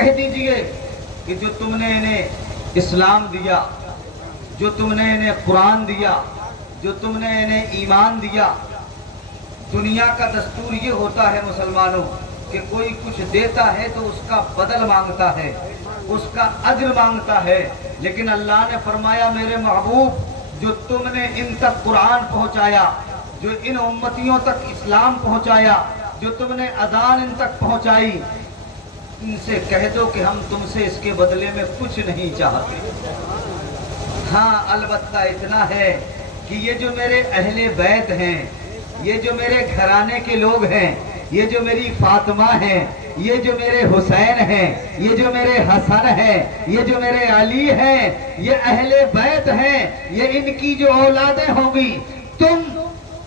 کہہ دیجئے کہ جو تم نے انہیں اسلام دیا، جو تم نے انہیں قرآن دیا، جو تم نے انہیں ایمان دیا، دنیا کا دستور یہ ہوتا ہے مسلمانوں کہ کوئی کچھ دیتا ہے تو اس کا بدل مانگتا ہے، اس کا اجر مانگتا ہے، لیکن اللہ نے فرمایا میرے محبوب جو تم نے ان تک قرآن پہنچایا، جو ان امتیوں تک اسلام پہنچایا، جو تم نے اذان ان تک پہنچائی، ان سے کہہ دو کہ ہم تم سے اس کے بدلے میں کچھ نہیں چاہتے۔ ہاں البتہ اتنا ہے کہ یہ جو میرے اہل بیت ہیں، یہ جو میرے گھرانے کے لوگ ہیں، یہ جو میری فاطمہ ہیں، یہ جو میرے حسین ہیں، یہ جو میرے حسن ہیں، یہ جو میرے علی ہیں، یہ اہل بیت ہیں، یہ ان کی جو اولادیں ہوں گی، تم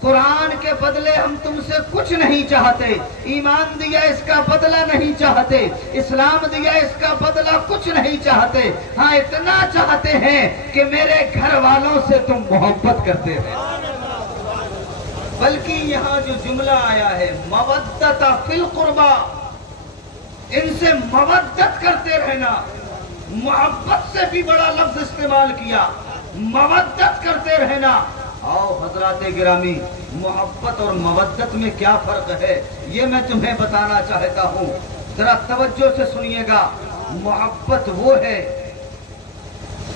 قرآن کے بدلے ہم تم سے کچھ نہیں چاہتے، ایمان دیا اس کا بدلہ نہیں چاہتے، اسلام دیا اس کا بدلہ کچھ نہیں چاہتے، ہاں اتنا چاہتے ہیں کہ میرے گھر والوں سے تم محبت کرتے ہیں۔ بلکہ یہاں جو جملہ آیا ہے مودۃ فی القربہ، ان سے مودت کرتے رہنا، محبت سے بھی بڑا لفظ استعمال کیا، مودت کرتے رہنا۔ آؤ حضرات گرامی، محبت اور مودت میں کیا فرق ہے یہ میں تمہیں بتانا چاہتا ہوں، ذرا توجہ سے سنیے گا۔ محبت وہ ہے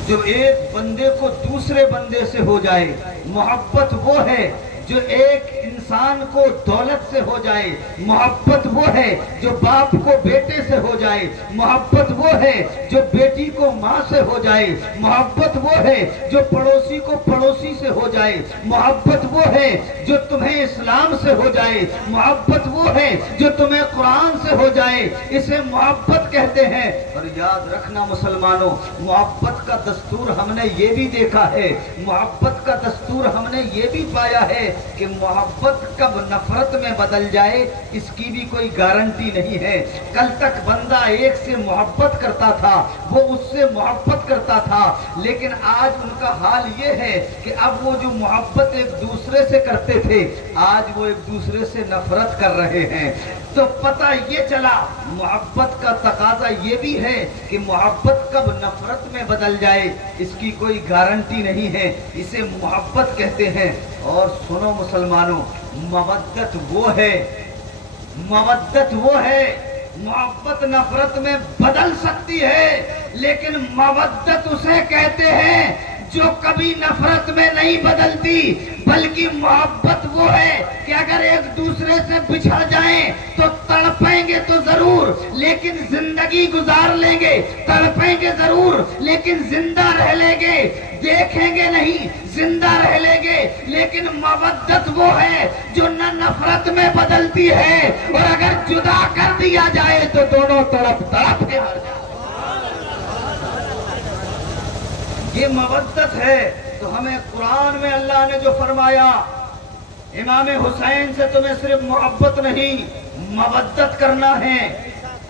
جو ایک بندے کو دوسرے بندے سے ہو جائے، محبت وہ ہے جو ایک انسان کو دولت سے ہو جائے، محبت وہ ہے جو باپ کو بیٹے سے ہو جائے، محبت وہ ہے جو بیٹی کو ماں سے ہو جائے، محبت وہ ہے جو پڑوسی کو پڑوسی سے ہو جائے، محبت وہ ہے جو تمہیں اسلام سے ہو جائے، محبت وہ ہے جو تمہیں قرآن سے ہو جائے، اسے محبت کہتے ہیں۔ اور یاد رکھنا مسلمانوں، محبت کا دستور ہم نے یہ بھی دیکھا ہے، محبت کا دستور ہم نے یہ بھی پایا ہے کہ محبت کب نفرت میں بدل جائے اس کی بھی کوئی گارنٹی نہیں ہے۔ کل تک بندہ ایک سے محبت کرتا تھا، وہ اس سے محبت کرتا تھا، لیکن آج ان کا حال یہ ہے کہ اب وہ جو محبت ایک دوسرے سے کرتے تھے آج وہ ایک دوسرے سے نفرت کر رہے ہیں۔ تو پتہ یہ چلا محبت کا تقاضا یہ بھی ہے کہ محبت کب نفرت میں بدل جائے اس کی کوئی گارنٹی نہیں ہے، اسے محبت کہتے ہیں۔ اور سنو مسلمانوں، مودت وہ ہے، مودت وہ ہے، محبت نفرت میں بدل سکتی ہے لیکن مودت اسے کہتے ہیں جو کبھی نفرت میں نہیں بدلتی، بلکہ محبت وہ ہے کہ اگر ایک دوسرے سے بچھڑ جائیں تو تڑپیں گے تو ضرور لیکن زندگی گزار لیں گے، تڑپیں گے ضرور لیکن زندہ رہ لیں گے، دیکھیں گے نہیں زندہ رہ لیں گے۔ لیکن مودت وہ ہے جو نہ نفرت میں بدلتی ہے اور اگر جدا کر دیا جائے تو دونوں طرف تڑپ کے مر جائیں۔ یہ مودت ہے۔ تو ہمیں قرآن میں اللہ نے جو فرمایا امام حسین سے تمہیں صرف محبت نہیں مودت کرنا ہے،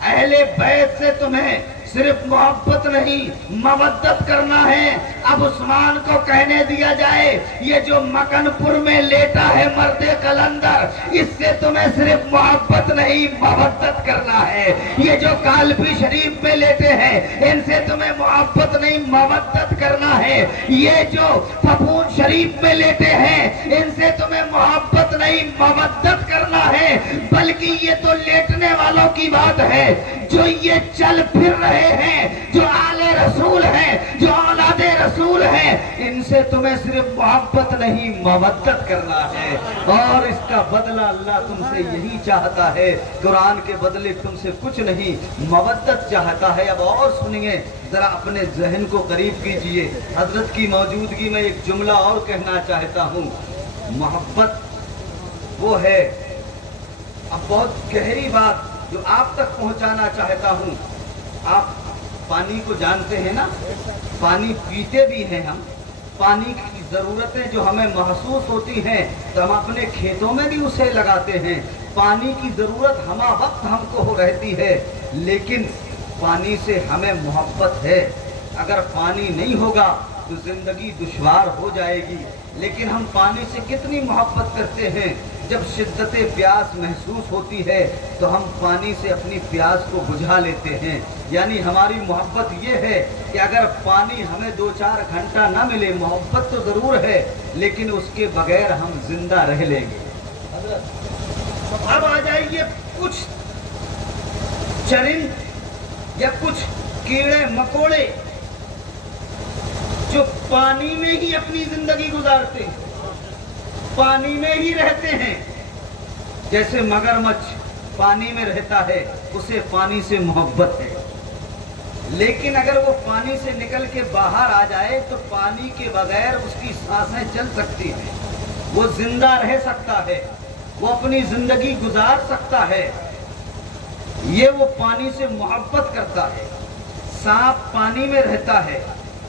اہل بیت سے تمہیں صرف محبت نہیں مودت کرنا ہے۔ اب عثمان کو کہنے دیا جائے یہ جو مکن پور میں لیٹا ہے مرد قلندر، اس سے تمہیں صرف محبت نہیں مودت کرنا ہے۔ یہ جو کالپی شریف میں لیٹے ہیں ان سے تمہیں محبت نہیں مودت کرنا ہے۔ یہ جو پھپھون شریف میں لیٹے ہیں ان سے تمہیں محبت نہیں مودت کرنا ہے، بلکہ یہ تو لیٹنے والوں کی بات ہے، جو یہ چل پھر رہے ہیں، جو آل رسول ہیں، جو اولاد رسول ہیں، ان سے تمہیں صرف محبت نہیں مودت کرنا ہے۔ اور اس کا بدلہ اللہ تم سے یہی چاہتا ہے، قرآن کے بدلے تم سے کچھ نہیں مودت چاہتا ہے۔ اب اور سنیے، ذرا اپنے ذہن کو قریب کیجئے، حضرت کی موجودگی میں ایک جملہ اور کہنا چاہتا ہوں۔ محبت وہ ہے، اب بہت گہری بات جو آپ تک پہنچانا چاہتا ہوں۔ آپ پانی کو جانتے ہیں نا، پانی پیتے بھی ہیں ہم، پانی کی ضرورتیں جو ہمیں محسوس ہوتی ہیں تو ہم اپنے کھیتوں میں بھی اسے لگاتے ہیں، پانی کی ضرورت ہمہ وقت ہم کو رہتی ہے، لیکن پانی سے ہمیں محبت ہے۔ اگر پانی نہیں ہوگا تو زندگی دشوار ہو جائے گی، لیکن ہم پانی سے کتنی محبت کرتے ہیں۔ جب شدت پیاس محسوس ہوتی ہے تو ہم پانی سے اپنی پیاس کو بجھا لیتے ہیں. یعنی ہماری محبت یہ ہے کہ اگر پانی ہمیں 2-4 گھنٹہ نہ ملے، محبت تو ضرور ہے لیکن اس کے بغیر ہم زندہ رہ لیں گے. اب آ جائیے کچھ چرند یا کچھ کیڑے مکوڑے جو پانی میں ہی اپنی زندگی گزارتے ہیں، پانی میں ہی رہتے ہیں. جیسے مگرمچھ پانی میں رہتا ہے، اسے پانی سے محبت ہے، لیکن اگر وہ پانی سے نکل کے باہر آ جائے تو پانی کے بغیر اس کی سانسیں چل سکتی ہیں، وہ زندہ رہ سکتا ہے، وہ اپنی زندگی گزار سکتا ہے. یہ وہ پانی سے محبت کرتا ہے. سانپ پانی میں رہتا ہے،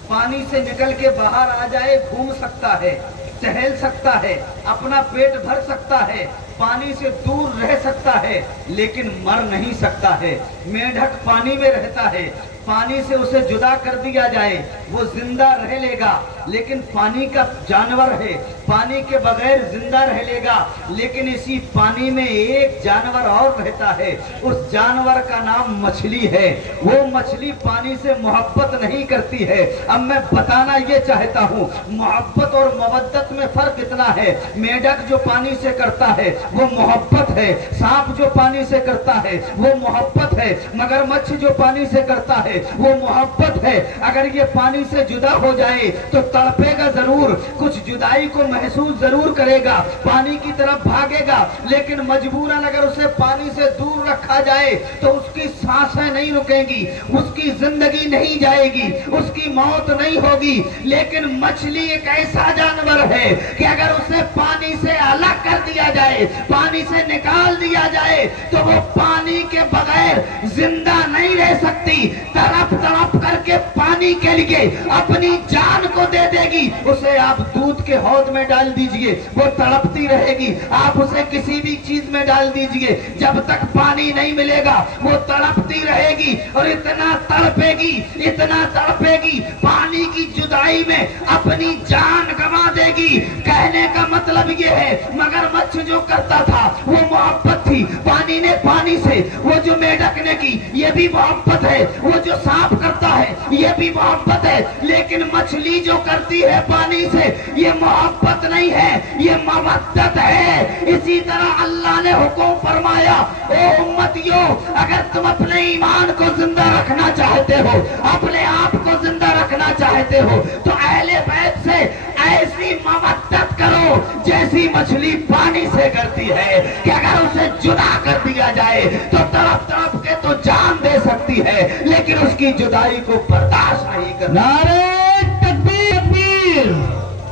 پانی سے نکل کے باہر آ جائے گھوم سکتا ہے، ٹہل سکتا ہے، اپنا پیٹ بھر سکتا ہے، پانی سے دور رہ سکتا ہے لیکن مر نہیں سکتا ہے. مینڈک پانی میں رہتا ہے، پانی سے اسے جدا کر دیا جائے وہ زندہ رہ لے گا لیکن پانی کا جانور ہے، پانی کے بغیر زندہ رہ لے گا. لیکن اسی پانی میں ایک جانور اور رہتا ہے، اس جانور کا نام مچھلی ہے. وہ مچھلی پانی سے محبت نہیں کرتی ہے. اب میں بتانا یہ چاہتا ہوں محبت اور مودت میں فرق اتنا ہے. میڈک جو پانی سے کرتا ہے وہ محبت ہے، سانپ جو پانی سے کرتا ہے وہ محبت ہے، مگرمچھ جو پانی سے کرتا ہے وہ محبت ہے. اگر یہ پانی سے جدا ہو جائے تو تڑپے گا ضرور، کچھ جدائی کو محسوس ضرور کرے گا، پانی کی طرف بھاگے گا، لیکن مجبوراً اگر اسے پانی سے دور رکھا جائے تو اس کی سانسیں نہیں رکیں گی، اس کی زندگی نہیں جائے گی، اس کی موت نہیں ہوگی. لیکن مچھلی ایک ایسا جانور ہے کہ اگر اسے پانی سے الگ کر دیا جائے، پانی سے نکال دیا جائے تو وہ پانی کے بغیر زندہ نہیں رہ سکتی. تڑپ تڑپ کر کے پانی کے لیے اپنی جان کو دے دے گی. اسے آپ دودھ کے حوض میں ڈال دیجئے وہ تڑپتی رہے گی، آپ اسے کسی بھی چیز میں ڈال دیجئے، جب تک پانی نہیں ملے گا وہ تڑپتی رہے گی اور اتنا تڑپے گی، اتنا تڑپے گی، پانی کی جدائی میں اپنی جان گوا دے گی. کہنے کا مطلب یہ ہے مگرمچھ جو کرتا تھا وہ محبت تھی، پانی نے پانی سے، وہ جو میڈک نے کی یہ بھی محبت ہے، وہ جو سانپ کرتا ہے یہ بھی محبت ہے. لیکن مچھلی جو کرتی ہے پانی سے یہ محبت نہیں ہے، یہ مودت ہے. اسی طرح اللہ نے حکم فرمایا اے امتیوں اگر تم اپنے ایمان کو زندہ رکھنا چاہتے ہو، اپنے آپ کو زندہ رکھنا چاہتے ہو تو اہل بیت سے ایسی مودت کرو جیسی مچھلی پانی سے کرتی ہے کہ اگر اسے جدا کر دیا جائے تو تڑپ تڑپ کے تو جان دے سکتی ہے لیکن اس کی جدائی کو برداشت نہیں کرتی. نعرہ تکبیر،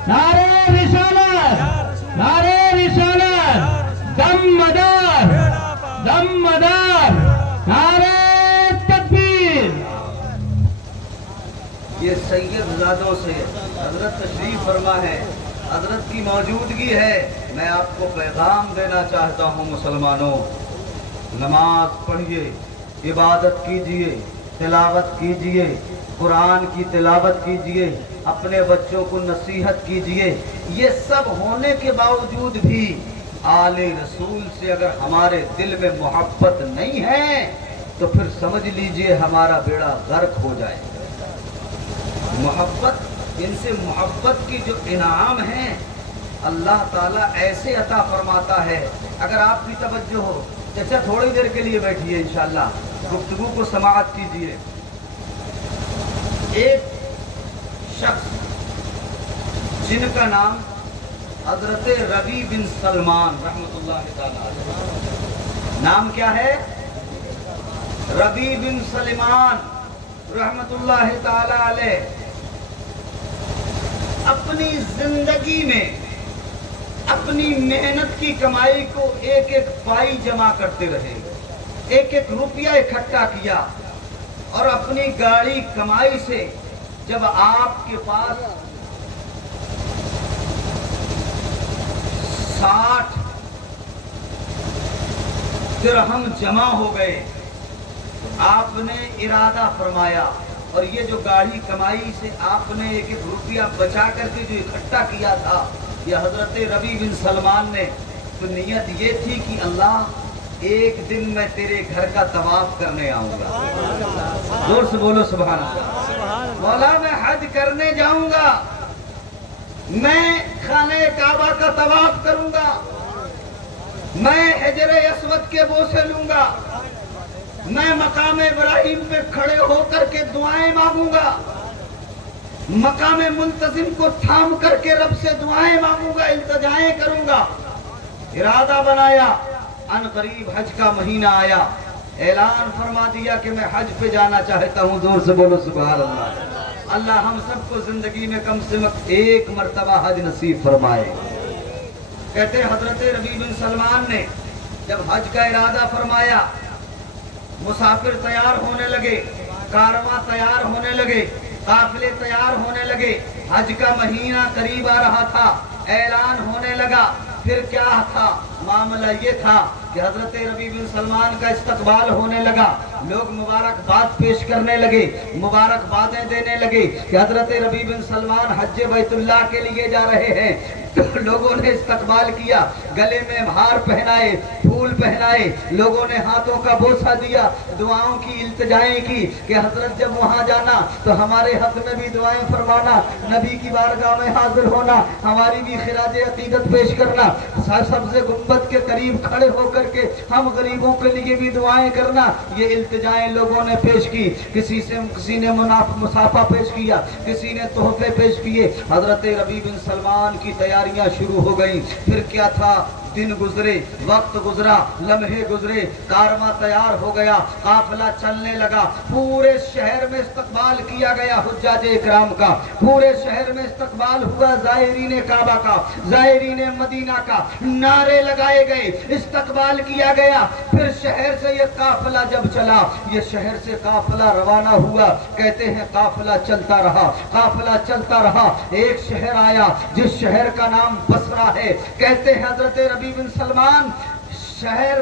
نعرہ رسالت، نعرہ رسالت، دم مدار، دم مدار، نعرہ تکبیر. یہ سید زادوں سے حضرت تشریف فرما ہے، حضرت کی موجودگی ہے. میں آپ کو پیغام دینا چاہتا ہوں مسلمانوں، نماز پڑھیے، عبادت کیجئے، تلاوت کیجئے، قرآن کی تلاوت کیجئے، اپنے بچوں کو نصیحت کیجئے. یہ سب ہونے کے باوجود بھی آل رسول سے اگر ہمارے دل میں محبت نہیں ہے تو پھر سمجھ لیجئے ہمارا بیڑا غرق ہو جائے. محبت، ان سے محبت کی جو انعام ہیں اللہ تعالیٰ ایسے عطا فرماتا ہے. اگر آپ کی توجہ ہو چچا تھوڑی دیر کے لیے بیٹھیے، انشاءاللہ گفتگو کو سماعت کیجئے. ایک شخص جن کا نام حضرت ربیع بن سلمان رحمۃ اللہ تعالیٰ علیہ، نام کیا ہے؟ ربیع بن سلمان رحمۃ اللہ تعالیٰ علیہ، اپنی زندگی میں اپنی محنت کی کمائی کو ایک ایک پائی جمع کرتے رہے، ایک ایک روپیہ اکٹھا کیا اور اپنی گاڑی کمائی سے جب آپ کے پاس 60 درہم جمع ہو گئے آپ نے ارادہ فرمایا، اور یہ جو گاڑی کمائی سے آپ نے ایک ایک روپیہ بچا کر کے جو اکٹھا کیا تھا یہ حضرت ربیع بن سلمان نے تو نیت یہ تھی کہ اللہ ایک دن میں تیرے گھر کا طواف کرنے آؤں گا. زور سے بولو سبحان اللہ. مولا میں حج کرنے جاؤں گا, میں خانہ کعبہ کا طواف کروں گا, میں حجر اسود کے بوسے لوں گا, میں مقام ابراہیم پہ کھڑے ہو کر کے دعائیں مانگوں گا, مقام منتظم کو تھام کر کے رب سے دعائیں مانگوں گا, التجائیں کروں گا. ارادہ بنایا, ان قریب حج کا مہینہ آیا, اعلان فرما دیا کہ میں حج پہ جانا چاہتا ہوں. زور سے بولو سبحان اللہ. اللہ ہم سب کو زندگی میں کم سے کم ایک مرتبہ حج نصیب فرمائے. کہتے حضرت ربیع بن سلمان نے جب حج کا ارادہ فرمایا, مسافر تیار ہونے لگے, کارواں تیار ہونے لگے, قافلے تیار ہونے لگے, حج کا مہینہ قریب آ رہا تھا, اعلان ہونے لگا. پھر کیا تھا معاملہ؟ یہ تھا کہ حضرت ربیع بن سلمان کا استقبال ہونے لگا, لوگ مبارکباد پیش کرنے لگے, مبارکبادیں دینے لگے کہ حضرت ربیع بن سلمان حج بیت اللہ کے لیے جا رہے ہیں. لوگوں نے استقبال کیا, گلے میں ہار پہنائے, پھول پہنائے, لوگوں نے ہاتھوں کا بوسہ دیا, دعاؤں کی التجائیں کی کہ حضرت جب وہاں جانا تو ہمارے حق میں بھی دعائیں فرمانا, نبی کی بارگاہ میں حاضر ہونا, ہماری بھی خراج عقیدت پیش کرنا, سبز گنبد کے قریب کھڑے ہو کر کے ہم غریبوں کے لیے بھی دعائیں کرنا. یہ التجائیں لوگوں نے پیش کی, کسی نے مصافحہ پیش کیا, کسی نے تحفے پیش کیے. حضرت ربیع بن سلمان کی تیاریاں شروع ہو گئیں. پھر کیا تھا, دن گزرے, وقت گزرا, لمحے گزرے, کارواں تیار ہو گیا, قافلہ چلنے لگا. پورے شہر میں استقبال کیا گیا حجاج اکرام کا, پورے شہر میں استقبال ہوا زائرین کعبہ کا, زائرین مدینہ کا. نعرے لگائے گئے, استقبال کیا گیا. پھر شہر سے یہ قافلہ جب چلا, یہ شہر سے قافلہ روانہ ہوا. کہتے ہیں قافلہ چلتا رہا, قافلہ چلتا رہا. ایک شہر آیا جس شہر کا نام بصرہ ہے. کہتے ہیں حضرت ربیع بن سلمان, شہر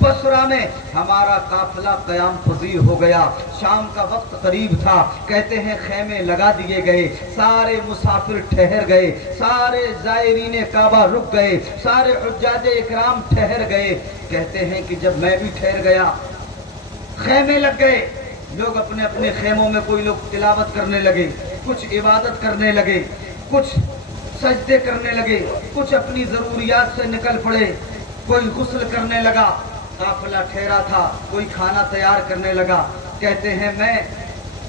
بصرہ میں ہمارا قافلہ قیام پذیر ہو گیا. شام کا وقت قریب تھا. کہتے ہیں خیمے لگا دیے گئے, سارے مسافر ٹھہر گئے, سارے زائرین کعبہ رک گئے, سارے حجاج اکرام ٹھہر گئے. کہتے ہیں کہ جب میں بھی ٹھہر گیا, خیمے لگ گئے, لوگ اپنے اپنے خیموں میں, کوئی لوگ تلاوت کرنے لگے, کچھ عبادت کرنے لگے, کچھ سجدے کرنے لگے, کچھ اپنی ضروریات سے نکل پڑے, کوئی غسل کرنے لگا. قافلہ ٹھہرا تھا, کوئی کھانا تیار کرنے لگا. کہتے ہیں میں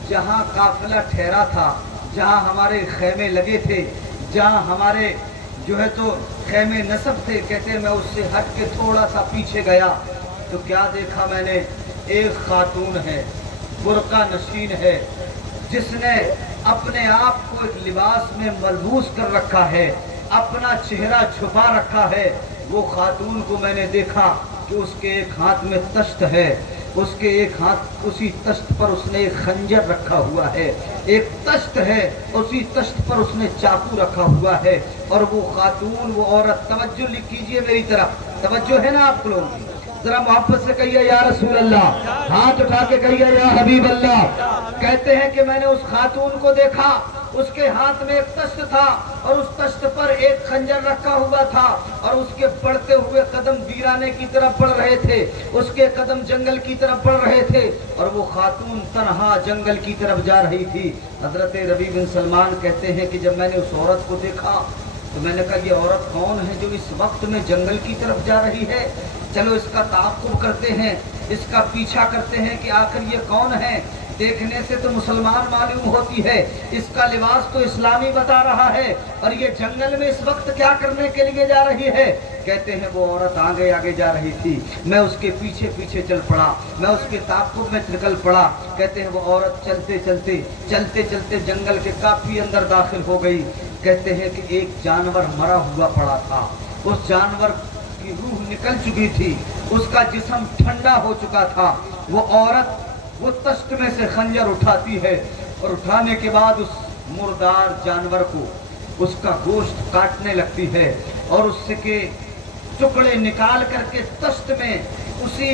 جہاں قافلہ ٹھہرا تھا, جہاں ہمارے خیمے لگے تھے, جہاں ہمارے جو ہے تو خیمے نصب تھے, کہتے ہیں میں اس سے ہٹ کے تھوڑا سا پیچھے گیا تو کیا دیکھا میں نے, ایک خاتون ہے, برقع نشین ہے, جس نے اپنے آپ کو ایک لباس میں ملبوس کر رکھا ہے, اپنا چہرہ چھپا رکھا ہے. وہ خاتون کو میں نے دیکھا کہ اس کے ایک ہاتھ میں تشت ہے, اس کے ایک ہاتھ, اسی تشت پر اس نے ایک خنجر رکھا ہوا ہے, ایک تشت ہے, اسی تشت پر اس نے چاقو رکھا ہوا ہے. اور وہ خاتون, وہ عورت, توجہ کیجئے میری طرف, توجہ ہے نا آپ لوگوں کی, ذرا محبت سے کہیے یا رسول اللہ, ہاتھ اٹھا کے کہیے یا حبیب اللہ. کہتے ہیں کہ میں نے اس خاتون کو دیکھا, اس کے ہاتھ میں ایک تشت تھا اور اس تشت پر ایک خنجر رکھا ہوا تھا, اور اس کے بڑھتے ہوئے قدم ویرانے کی طرف بڑھ رہے تھے, اس کے قدم جنگل کی طرف بڑھ رہے تھے, اور وہ خاتون تنہا جنگل کی طرف جا رہی تھی. حضرت ربیع بن سلمان کہتے ہیں کہ جب میں نے اس عورت کو دیکھا تو میں نے کہا یہ عورت کون ہے جو اس وقت میں جنگل کی طرف جا رہی ہے؟ چلو اس کا تعاقب کرتے ہیں, اس کا پیچھا کرتے ہیں کہ آخر یہ کون ہے. دیکھنے سے تو مسلمان معلوم ہوتی ہے, اس کا لباس تو اسلامی بتا رہا ہے, اور یہ جنگل میں اس وقت کیا کرنے کے لیے جا رہی ہے؟ کہتے ہیں وہ عورت آگے آگے جا رہی تھی, میں اس کے پیچھے پیچھے چل پڑا, میں اس کے تعاقب میں نکل پڑا. کہتے ہیں وہ عورت چلتے چلتے چلتے چلتے جنگل کے کافی اندر داخل ہو گئی. کہتے ہیں کہ ایک جانور مرا ہوا پڑا تھا, اس جانور کی روح نکل چکی تھی, اس کا جسم ٹھنڈا ہو چکا تھا. وہ عورت وہ تشت میں سے خنجر اٹھاتی ہے, اور اٹھانے کے بعد اس مردار جانور کو, اس کا گوشت کاٹنے لگتی ہے, اور اس کے ٹکڑے نکال کر کے تشت میں اسی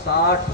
60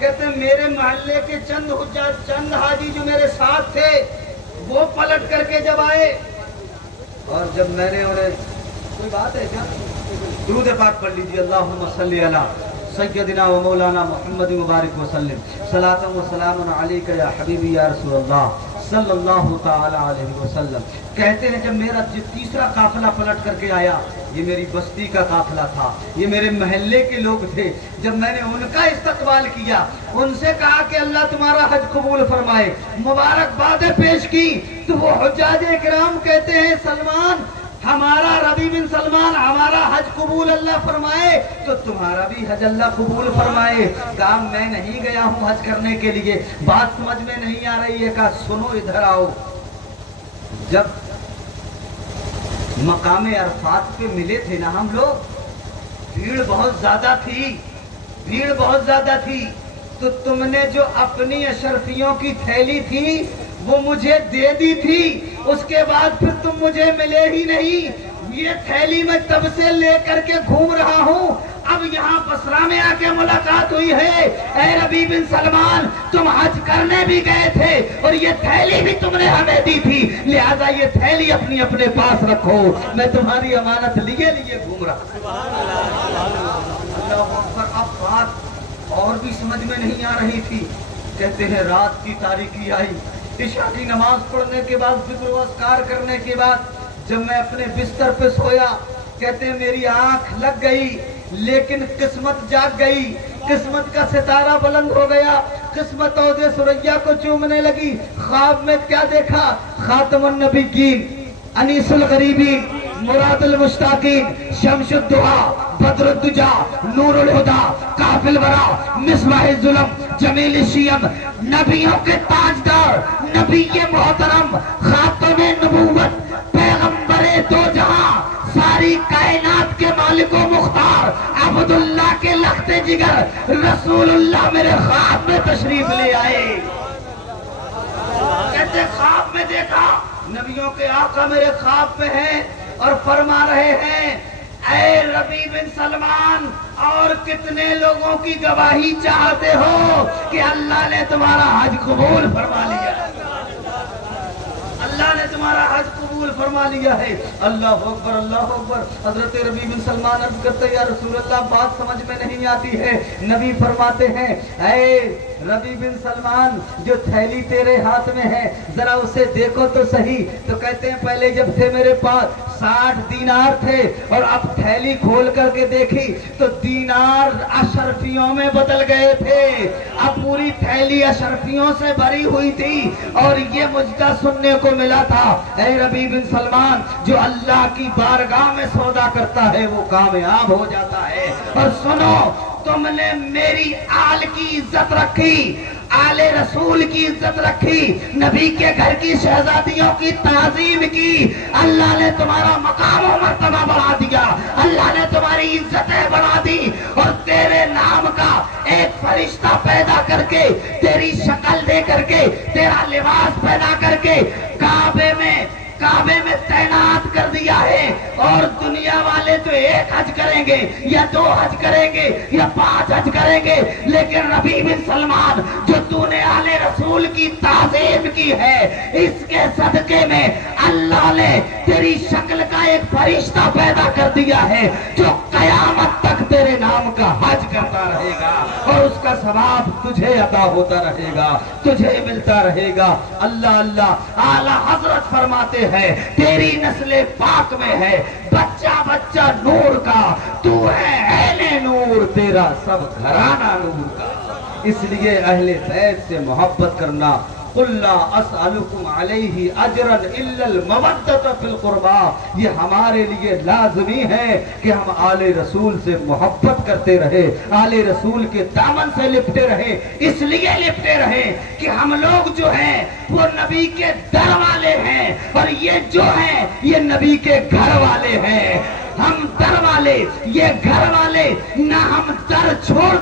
کہتے ہیں میرے محلے کے چند حاجی جو میرے ساتھ تھے وہ پلٹ کر کے جب آئے اور جب میں نے انہیں کوئی بات ہے کیا درود پاک پڑھ لیجیے اللہم صلی علی سیدنا و مولانا محمد مبارک وسلم صلاۃ و سلام علیک یا حبیبی یا رسول اللہ صلی اللہ تعالی علیہ وسلم. کہتے ہیں جب میرا تیسرا قافلہ پلٹ کر کے آیا یہ میری بستی کا قافلہ تھا یہ میرے محلے کے لوگ تھے جب میں نے ان کا استقبال کیا ان سے کہا کہ اللہ تمہارا حج قبول فرمائے مبارکبادیں پیش کی تو وہ حجاج اکرام کہتے ہیں سلمان ہمارا ربیع بن سلمان ہمارا حج قبول اللہ فرمائے تو تمہارا بھی حج اللہ قبول فرمائے. کہا میں نہیں گیا ہوں حج کرنے کے لیے بات سمجھ میں نہیں آ رہی ہے. کہا سنو ادھر آؤ. جب مقام عرفات پہ ملے تھے نا ہم لوگ بھیڑ بہت زیادہ تھی تو تم نے جو اپنی اشرفیوں کی تھیلی تھی وہ مجھے دے دی تھی اس کے بعد پھر تم مجھے ملے ہی نہیں. یہ تھیلی میں تب سے لے کر کے گھوم رہا ہوں اب یہاں بصرہ میں آ کے ملاقات ہوئی ہے. اے ربیع بن سلمان تم حج کرنے بھی گئے تھے اور یہ تھیلی بھی تم نے ہمیں دی تھی لہذا یہ تھیلی اپنے پاس رکھو میں تمہاری امانت لیے گھوم رہا. اللہ اکبر. اب بات اور بھی سمجھ میں نہیں آ رہی تھی. کہتے ہیں رات کی تاریکی آئی عشاء کی نماز پڑھنے کے بعد ذکر و اذکار کرنے کے بعد جب میں اپنے بستر پہ سویا کہتے ہیں میری آنکھ لگ گئی لیکن قسمت جاگ گئی. قسمت کا ستارہ بلند ہو گیا قسمت عہد ثریا کو چومنے لگی. خواب میں کیا دیکھا خاتم النبیین انیس الغریبین مراد المشتاقین شمس الدہا بدر الدجا نور الہدا کاف الورا مصباح الظلم جمیل الشیم نبیوں کے تاجدار نبی محترم خاتم نبوت پیغمبر دو جہاں ساری کائنات کے مالک و مختار عبداللہ کے لخت جگر رسول اللہ میرے خواب میں تشریف لے آئے. کہتے خواب میں دیکھا نبیوں کے آقا میرے خواب میں ہیں اور فرما رہے ہیں اے ربیع بن سلمان اور کتنے لوگوں کی گواہی چاہتے ہو کہ اللہ نے تمہارا حج قبول فرما لیا اللہ نے تمہارا حج قبول فرما لیا ہے. اللہ اکبر اللہ اکبر. حضرت ربیع بن سلمان عرض کرتے یا رسول اللہ بات سمجھ میں نہیں آتی ہے. نبی فرماتے ہیں اے ربیع بن سلمان جو تھیلی تیرے ہاتھ میں ہے ذرا اسے دیکھو تو صحیح. تو کہتے ہیں پہلے جب تھے میرے پاس 60 دینار تھے اور اب تھیلی کھول کر کے دیکھی تو دینار اشرفیوں میں بدل گئے تھے. اب پوری تھیلی اشرفیوں سے بھری ہوئی تھی اور یہ مجھے سننے کو ملا تھا اے ربیع بن سلمان جو اللہ کی بارگاہ میں سودا کرتا ہے وہ کامیاب ہو جاتا ہے. اور سنو تم نے میری آل کی عزت رکھی آل رسول کی عزت رکھی نبی کے گھر کی شہزادیوں کی تعظیم کی اللہ نے تمہارا مقام و مرتبہ بڑھا دیا اللہ نے تمہاری عزتیں بڑھا دی اور تیرے نام کا ایک فرشتہ پیدا کر کے تیری شکل دے کر کے تیرا لباس پیدا کر کے کعبے میں تعینات کر دیا ہے. اور دنیا والے تو ایک حج کریں گے یا 2 حج کریں گے یا 5 حج کریں گے لیکن ربیع بن سلمان جو تو نے آل رسول کی تعظیم کی ہے اس کے صدقے میں اللہ نے تیری شکل کا ایک فرشتہ پیدا کر دیا ہے جو قیامت تک تیرے نام کا حج کرتا رہے گا اور اس کا ثواب تجھے عطا ہوتا رہے گا تجھے ملتا رہے گا. اللہ اللہ اعلیٰ حضرت فرماتے ہیں تیری نسل پاک میں ہے بچہ نور کا تو ہے اہل نور تیرا سب گھرانہ نور کا. اس لیے اہل بیت سے محبت کرنا قُلْ لَا أَسْأَلُكُمْ عَلَيْهِ أَجْرًا إِلَّا الْمَوَدَّةَ فِي الْقُرْبَى. یہ ہمارے لیے لازمی ہے کہ ہم آل رسول سے محبت کرتے رہے آل رسول کے دامن سے لپٹے رہے. اس لیے لپٹے رہے کہ ہم لوگ جو ہیں وہ نبی کے در والے ہیں اور یہ جو ہیں یہ نبی کے گھر والے ہیں. ہم در والے یہ گھر والے نہ ہم در چھوڑ